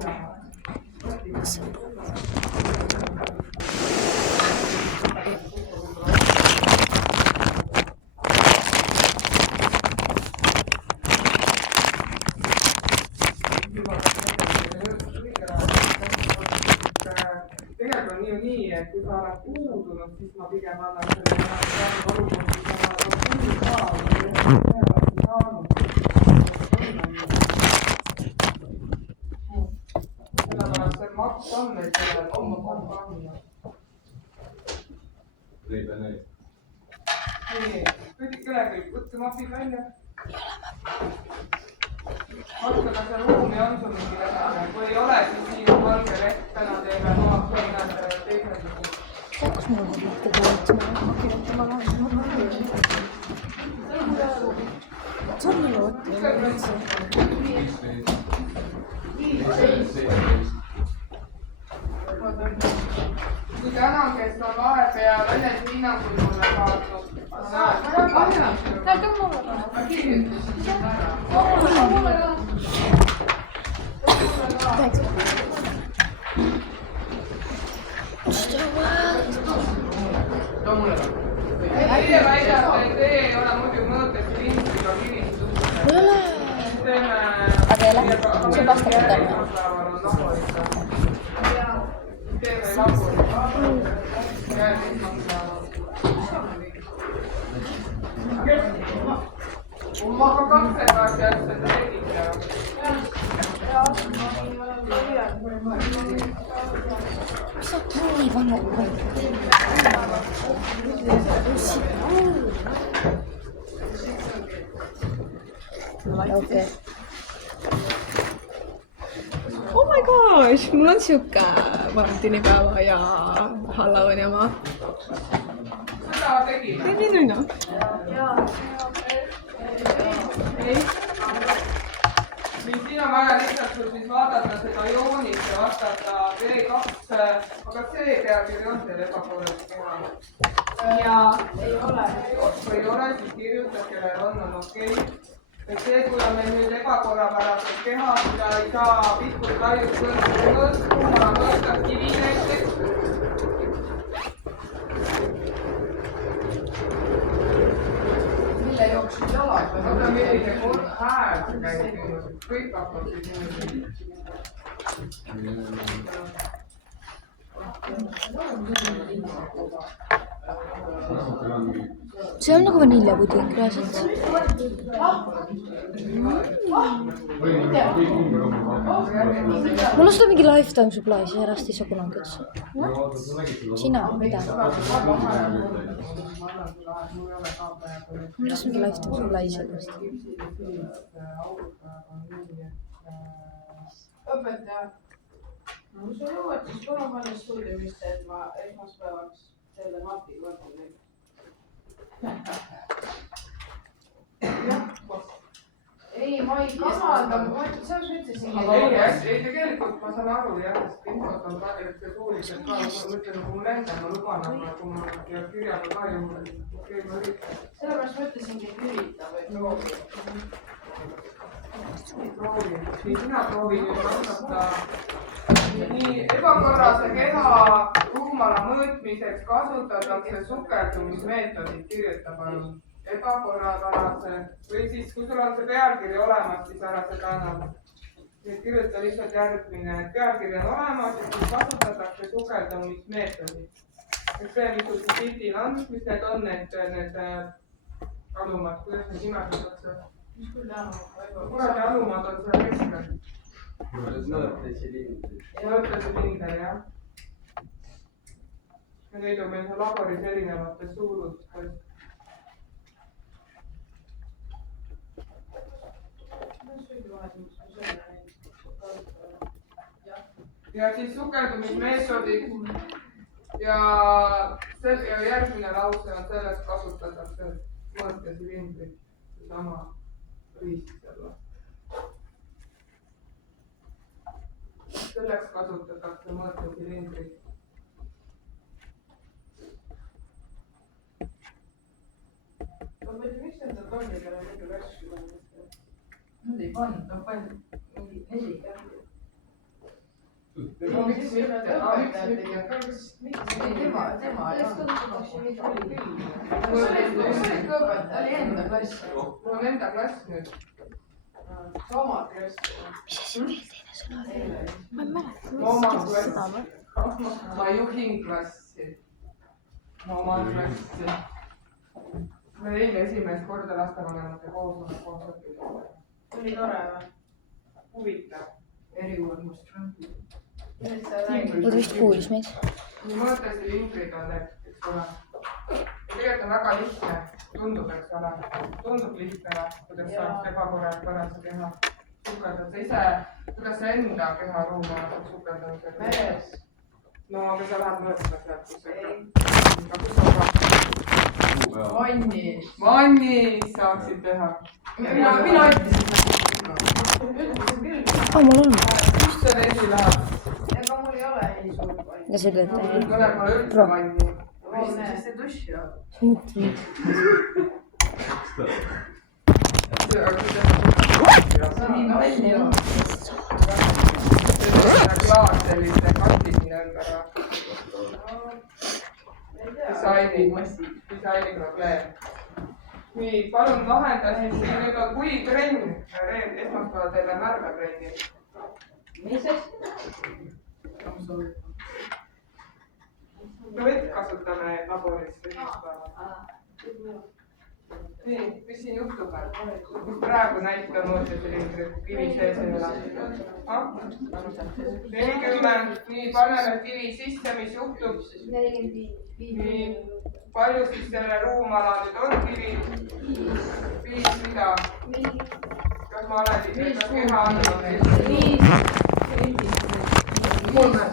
Tegelikult on nii, et kui sa oled puudunud, siis ma pigem annan selle see maks on meil sellel oma kompanii. Leibe näid. Kõik kellegi võtke mapid välja. Vaatame see ruumi on sul mingi lähe. Kui ei ole, siis nii valge leht täna teeme maad mõned teised. Kus mul on lahti tulnud? See on minu võtta. Kui tänan, kes on vahepeal enesehinnangul mulle saatnud. Näed, on mulle ka. Too mulle ka. Teie väidate, et teie ei ole muidu mõõtes lintsiga kiristus. Mul ei ole. Aga ei lähe. See vastab endale. Teeme laborit. Ma ka kaksega asjad tegite. Mis sa kinni paned? Okay. Oh my gosh, mul on siuke valentinipäeva ja Halloween jama. Seda tegime. Tegin Rünna. Siin on vaja lihtsalt sul siis vaadata seda joonist ja vastata V2, aga see pealkiri on teil ebakorralik keha. Ja ei ole. Kui ei ole, siis kirjutab, kellel on okei. Et see, kui on meil nüüd ebakorrapärased kehad, mida ei saa pikkult laiust mõõta, mõõta kivi näiteks. Mille jooksid jalad? Oota, millise hääl see käib. Kõik hakkab siis See on nagu vaniljapuding reaalselt. Mul on seda mingi lifetime supply, siis ärast ei saa kunagi üldse. Sina, mida? Mul on mingi lifetime supply sellest. Õpetaja. No sa jõuad siis kuna panna stuudiumisse, et ma esmaspäevaks selle mati võtan neid. Ei, ma ei kavanda, selles mõtlesin. Ei, tegelikult ma saan aru jah, sest infot on praegu suuliselt ka, ma mõtlen, kui mul endal ma luban, aga kui ma kirjana ka juurde, okei, ma üritan. Sellepärast mõtlesingi, et ürita või proovi. Proovi, nii sina proovi nüüd vastata. Nii ebakorrase keha ruumala mõõtmiseks kasutatakse sukeldumismeetodit, kirjuta palun. Ebakorrapärase või siis, kui sul on see pealkiri olemas, siis ära seda enam. Nüüd kirjuta lihtsalt järgmine, et pealkiri on olemas ja siis kasutatakse sukeldumismeetodit. Et see, mis sul siis pildil on, mis need on, need alumad, kuidas need nimetatakse? Mis küll Kuradi alumad on seal keskel. Mõõtesilinder, jah. Ja neid on meil laboris erinevates suurustes. Ja siis sukeldumismeetodid ja järgmine lause on selleks kasutatakse mõõtesilindrit, seesama riist selle. Selleks kasutatakse mõõtesilindrit. Miks nende tonni peale mingi värsku on? Nad ei pannud, nad pannud mingi 4 kätte. no miks mitte, miks mitte, tema ei olnud. ta oli enda klass. mul on enda klass nüüd. Sama klass. mis asi veel teine sõna oli? ma ei mäleta, no oma mis klass. seda või? ma juhin klassi. no oma klassi. me eile esimest korda lastevanemate koosolekul. oli tore või? huvitav. eriolmus Trumpi. Millest sa räägid? ta vist kuulis meid. nii mõõtesi linkrid on need, eks ole. tegelikult on väga lihtne, tundub, eks ole. tundub lihtne, kuidas saaks ebakorraliselt keha. sukeldad sa ise, kuidas sa enda keharuum on sukeldamisel? Meres. no aga sa lähed mõõtma sealt, kus sa kus sa ka? Vannis. vannis saaksid teha. mina ütlesin. Ütlesin küll. mul on. kus see vesi läheb? Ega mul ei ole nii suur vann. ja see ütleb, et mõnel pole üldse vanni. See duši on. samuti. See on nii vanni on. klaas selliste kasti sinna ümber. disaini probleem. nii, palun vahenda siis, nüüd on kui trenn, esmaspäeval teeme märvetrenni. mis asi? me vett kasutame laboris esmaspäeval. nii, mis siin juhtub? praegu näita mõõtesilindrit, kivi sees ei ole. 40, nii paneme kivi sisse, mis juhtub? 45. nii, palju siis selle ruumala nüüd on kivi? 5 mida? kas ma olen siis, kas keha on? 5. 3.